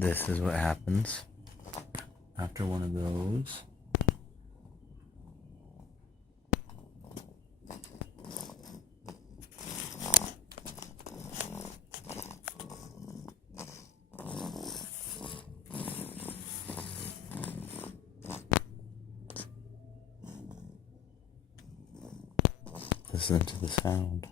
this is what happens after one of those. Listen to the sound.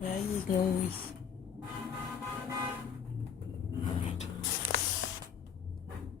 Where are you going?